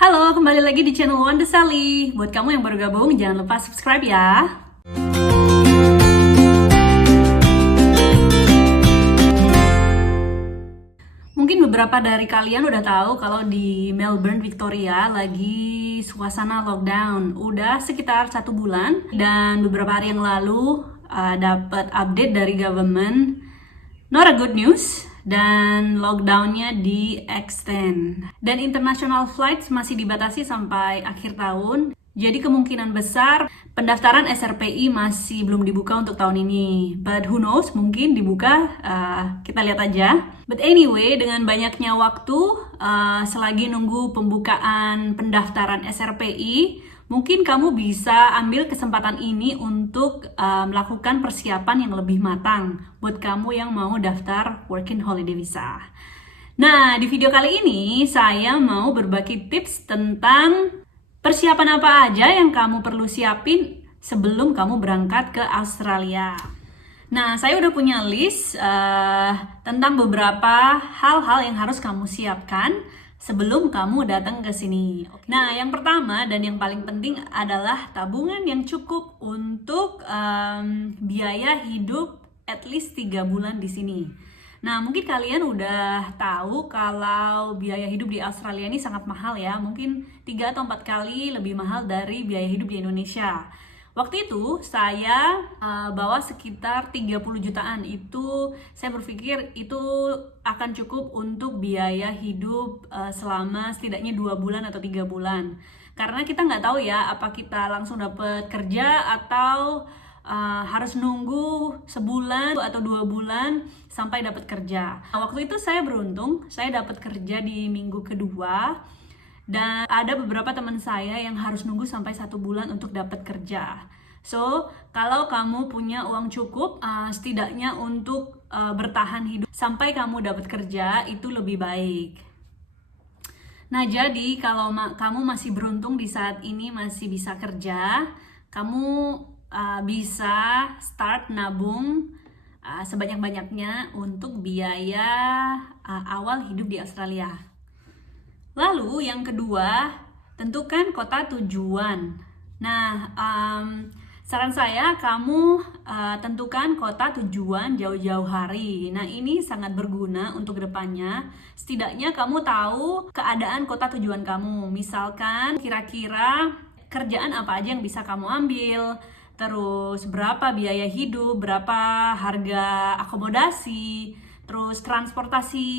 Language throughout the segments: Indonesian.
Halo, kembali lagi di channel Wanda Sally. Buat kamu yang baru gabung, jangan lupa subscribe ya. Mungkin beberapa dari kalian udah tahu kalau di Melbourne, Victoria lagi suasana lockdown. Udah sekitar 1 bulan dan beberapa hari yang lalu dapat update dari government. Not a good news, dan lockdownnya di extend. Dan international flights masih dibatasi sampai akhir tahun. Jadi kemungkinan besar pendaftaran SRPI masih belum dibuka untuk tahun ini. But who knows, mungkin dibuka, kita lihat aja. But anyway, dengan banyaknya waktu, selagi nunggu pembukaan pendaftaran SRPI, mungkin kamu bisa ambil kesempatan ini untuk melakukan persiapan yang lebih matang buat kamu yang mau daftar Working Holiday Visa. Nah, di video kali ini saya mau berbagi tips tentang persiapan apa aja yang kamu perlu siapin sebelum kamu berangkat ke Australia. Nah, saya udah punya list tentang beberapa hal-hal yang harus kamu siapkan sebelum kamu datang ke sini. Nah, yang pertama dan yang paling penting adalah tabungan yang cukup untuk biaya hidup at least 3 bulan di sini. Nah, mungkin kalian udah tahu kalau biaya hidup di Australia ini sangat mahal ya. Mungkin 3 atau 4 kali lebih mahal dari biaya hidup di Indonesia. Waktu itu saya bawa sekitar 30 jutaan. Itu saya berpikir itu akan cukup untuk biaya hidup selama setidaknya 2 bulan atau 3 bulan. Karena kita nggak tahu ya apa kita langsung dapat kerja atau harus nunggu sebulan atau 2 bulan sampai dapat kerja. Nah, waktu itu saya beruntung, saya dapat kerja di minggu kedua. Dan ada beberapa teman saya yang harus nunggu sampai 1 bulan untuk dapat kerja. So, kalau kamu punya uang cukup, setidaknya untuk bertahan hidup sampai kamu dapat kerja, itu lebih baik. Nah, jadi kalau kamu masih beruntung di saat ini masih bisa kerja, kamu bisa start nabung sebanyak-banyaknya untuk biaya awal hidup di Australia. Lalu yang kedua, tentukan kota tujuan. Nah, saran saya kamu tentukan kota tujuan jauh-jauh hari. Nah, ini sangat berguna untuk kedepannya. Setidaknya kamu tahu keadaan kota tujuan kamu. Misalkan kira-kira kerjaan apa aja yang bisa kamu ambil, terus berapa biaya hidup, berapa harga akomodasi, terus transportasi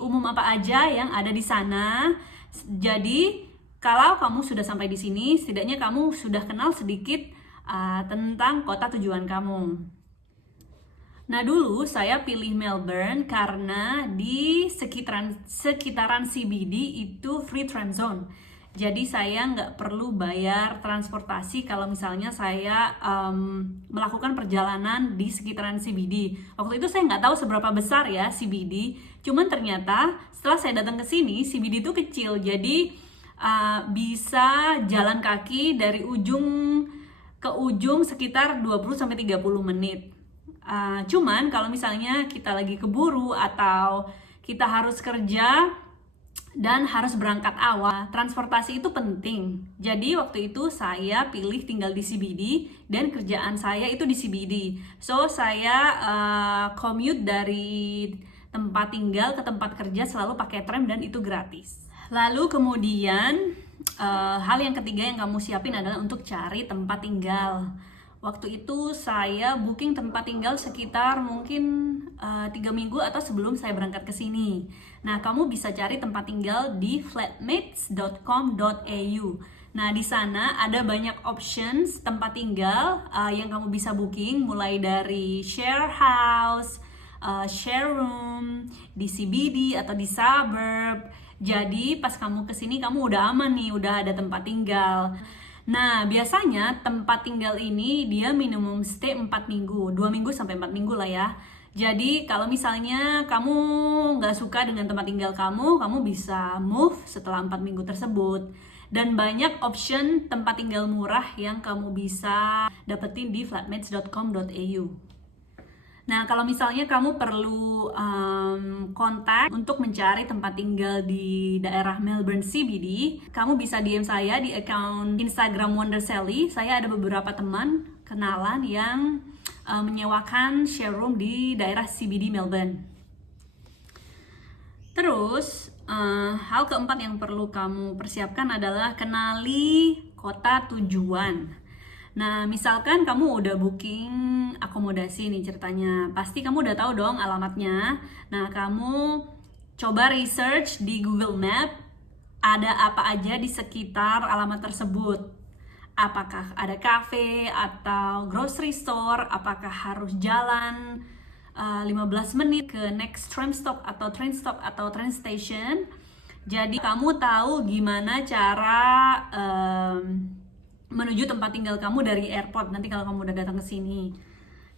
umum apa aja yang ada di sana. Jadi, kalau kamu sudah sampai di sini, setidaknya kamu sudah kenal sedikit tentang kota tujuan kamu. Nah, dulu saya pilih Melbourne karena di sekitaran CBD itu free tram zone. Jadi saya nggak perlu bayar transportasi kalau misalnya saya melakukan perjalanan di sekitaran CBD. Waktu itu saya nggak tahu seberapa besar ya CBD. Cuman ternyata setelah saya datang ke sini, CBD itu kecil. Jadi bisa jalan kaki dari ujung ke ujung sekitar 20-30 menit. Cuman kalau misalnya kita lagi keburu atau kita harus kerja dan harus berangkat awal, transportasi itu penting. Jadi waktu itu saya pilih tinggal di CBD dan kerjaan saya itu di CBD. So saya commute dari tempat tinggal ke tempat kerja selalu pakai tram dan itu gratis. Lalu kemudian hal yang ketiga yang kamu siapin adalah untuk cari tempat tinggal. Waktu itu saya booking tempat tinggal sekitar mungkin 3 minggu atau sebelum saya berangkat ke sini. Nah, kamu bisa cari tempat tinggal di flatmates.com.au. Nah, di sana ada banyak options tempat tinggal yang kamu bisa booking, mulai dari share house, share room, di CBD atau di suburb. Jadi pas kamu kesini kamu udah aman nih, udah ada tempat tinggal. Nah, biasanya tempat tinggal ini dia minimum stay 4 minggu, 2 minggu sampai 4 minggu lah ya. Jadi kalau misalnya kamu nggak suka dengan tempat tinggal kamu bisa move setelah 4 minggu tersebut. Dan banyak option tempat tinggal murah yang kamu bisa dapetin di flatmates.com.au. Nah, kalau misalnya kamu perlu kontak untuk mencari tempat tinggal di daerah Melbourne CBD, kamu bisa DM saya di account Instagram Wonder Sally. Saya ada beberapa teman kenalan yang menyewakan share room di daerah CBD Melbourne. Terus, hal keempat yang perlu kamu persiapkan adalah kenali kota tujuan. Nah, misalkan kamu udah booking akomodasi nih ceritanya, pasti kamu udah tahu dong alamatnya. Nah, kamu coba research di Google Map, ada apa aja di sekitar alamat tersebut. Apakah ada cafe atau grocery store, apakah harus jalan 15 menit ke next train stop atau train station. Jadi kamu tahu gimana cara menuju tempat tinggal kamu dari airport nanti kalau kamu udah datang ke sini.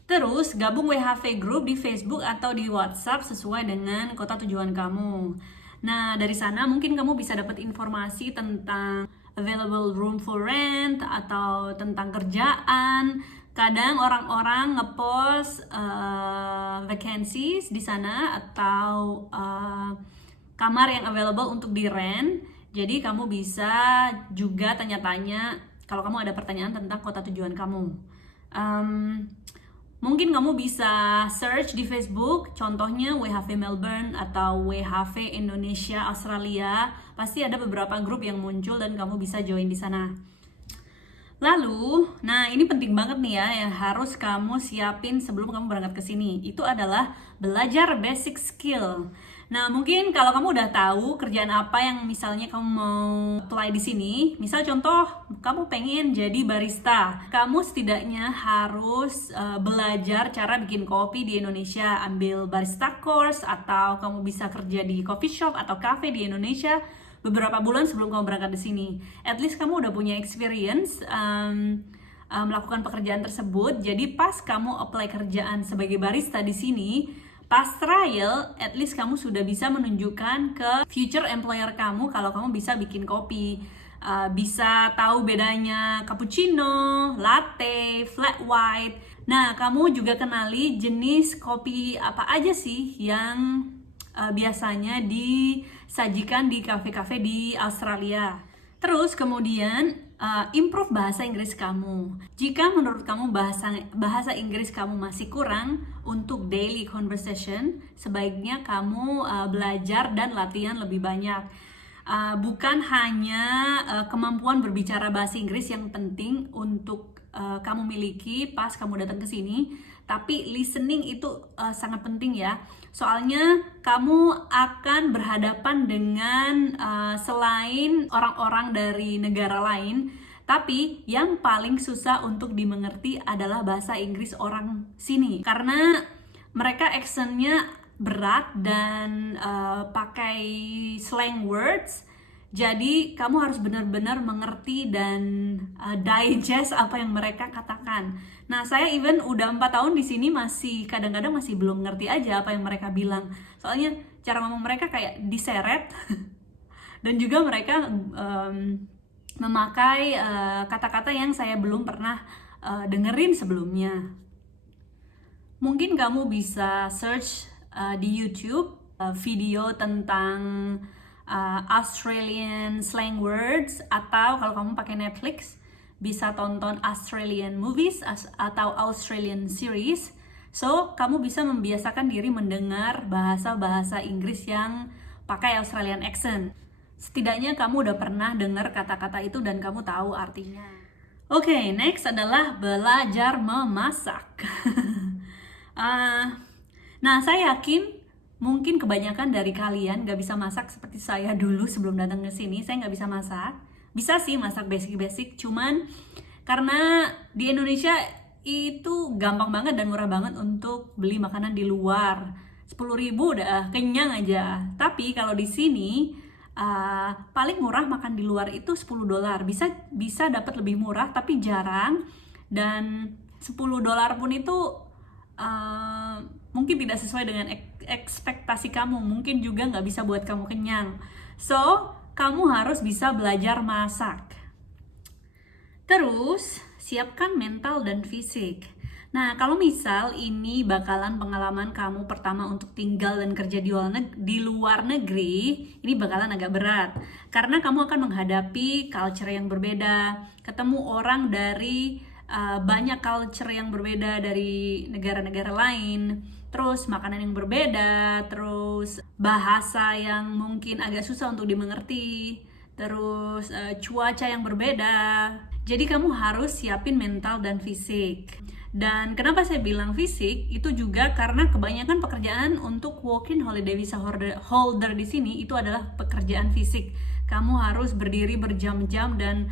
Terus gabung WHV group di Facebook atau di WhatsApp sesuai dengan kota tujuan kamu. Nah, dari sana mungkin kamu bisa dapat informasi tentang available room for rent atau tentang kerjaan. Kadang orang-orang ngepost vacancies di sana atau kamar yang available untuk di rent. Jadi kamu bisa juga tanya-tanya kalau kamu ada pertanyaan tentang kota tujuan kamu. Mungkin kamu bisa search di Facebook, contohnya WHV Melbourne atau WHV Indonesia Australia. Pasti ada beberapa grup yang muncul dan kamu bisa join di sana. Lalu, nah ini penting banget nih ya, yang harus kamu siapin sebelum kamu berangkat ke sini. Itu adalah belajar basic skill. Nah, mungkin kalau kamu udah tahu kerjaan apa yang misalnya kamu mau apply di sini, misal contoh kamu pengen jadi barista, kamu setidaknya harus belajar cara bikin kopi di Indonesia, ambil barista course atau kamu bisa kerja di coffee shop atau cafe di Indonesia beberapa bulan sebelum kamu berangkat di sini. At least kamu udah punya experience melakukan pekerjaan tersebut. Jadi pas kamu apply kerjaan sebagai barista di sini, pas trial, at least kamu sudah bisa menunjukkan ke future employer kamu kalau kamu bisa bikin kopi. Bisa tahu bedanya cappuccino, latte, flat white. Nah, kamu juga kenali jenis kopi apa aja sih yang biasanya disajikan di kafe-kafe di Australia. Terus kemudian improve bahasa Inggris kamu. Jika menurut kamu bahasa Inggris kamu masih kurang untuk daily conversation, sebaiknya kamu belajar dan latihan lebih banyak. Bukan hanya kemampuan berbicara bahasa Inggris yang penting untuk kamu miliki pas kamu datang ke sini, tapi listening itu sangat penting ya. Soalnya kamu akan berhadapan dengan selain orang-orang dari negara lain, tapi yang paling susah untuk dimengerti adalah bahasa Inggris orang sini. Karena mereka accent-nya berat dan pakai slang words. Jadi kamu harus benar-benar mengerti dan digest apa yang mereka katakan. Nah, saya even udah 4 tahun di sini masih kadang-kadang masih belum ngerti aja apa yang mereka bilang. Soalnya cara ngomong mereka kayak diseret dan juga mereka memakai kata-kata yang saya belum pernah dengerin sebelumnya. Mungkin kamu bisa search di YouTube video tentang Australian slang words, atau kalau kamu pakai Netflix bisa tonton Australian movies atau Australian series. So, kamu bisa membiasakan diri mendengar bahasa-bahasa Inggris yang pakai Australian accent. Setidaknya kamu udah pernah dengar kata-kata itu dan kamu tahu artinya. Oke, next adalah belajar memasak. Nah, saya yakin mungkin kebanyakan dari kalian gak bisa masak seperti saya dulu sebelum datang ke sini. Saya gak bisa masak. Bisa sih masak basic-basic, cuman karena di Indonesia itu gampang banget dan murah banget untuk beli makanan di luar. 10.000 udah kenyang aja. Tapi kalau di sini paling murah makan di luar itu $10. Bisa dapat lebih murah tapi jarang, dan $10 pun itu mungkin tidak sesuai dengan ekspektasi kamu, mungkin juga nggak bisa buat kamu kenyang. So, kamu harus bisa belajar masak. Terus, siapkan mental dan fisik. Nah, kalau misal ini bakalan pengalaman kamu pertama untuk tinggal dan kerja di luar negeri, ini bakalan agak berat. Karena kamu akan menghadapi culture yang berbeda, ketemu orang dari banyak culture yang berbeda dari negara-negara lain, terus makanan yang berbeda, terus bahasa yang mungkin agak susah untuk dimengerti, terus cuaca yang berbeda. Jadi kamu harus siapin mental dan fisik. Dan kenapa saya bilang fisik, itu juga karena kebanyakan pekerjaan untuk working holiday visa holder di sini itu adalah pekerjaan fisik. Kamu harus berdiri berjam-jam dan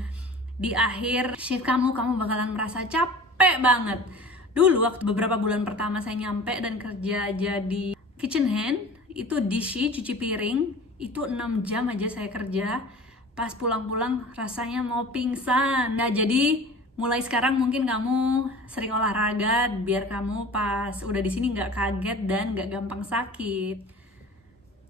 di akhir shift kamu bakalan merasa capek banget. Dulu waktu beberapa bulan pertama saya nyampe dan kerja jadi kitchen hand, itu dishi, cuci piring, itu 6 jam aja saya kerja. Pas pulang-pulang rasanya mau pingsan. Nah, jadi mulai sekarang mungkin kamu sering olahraga biar kamu pas udah di sini nggak kaget dan nggak gampang sakit.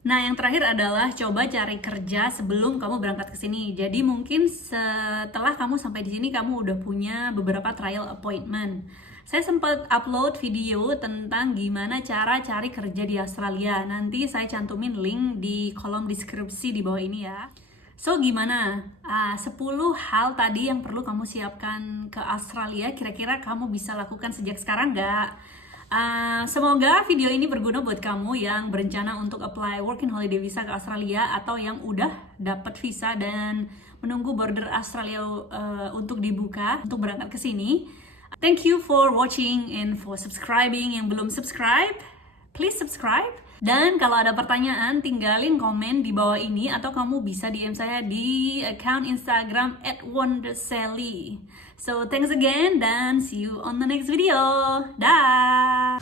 Nah, yang terakhir adalah coba cari kerja sebelum kamu berangkat ke sini. Jadi mungkin setelah kamu sampai di sini kamu udah punya beberapa trial appointment. Saya sempat upload video tentang gimana cara cari kerja di Australia. Nanti saya cantumin link di kolom deskripsi di bawah ini ya. So gimana? 10 hal tadi yang perlu kamu siapkan ke Australia, kira-kira kamu bisa lakukan sejak sekarang nggak? Semoga video ini berguna buat kamu yang berencana untuk apply working holiday visa ke Australia atau yang udah dapat visa dan menunggu border Australia untuk dibuka untuk berangkat ke sini. Thank you for watching and for subscribing. Yang belum subscribe, please subscribe. Dan kalau ada pertanyaan, tinggalin komen di bawah ini atau kamu bisa DM saya di account Instagram @wondersally. So thanks again dan see you on the next video. Dah.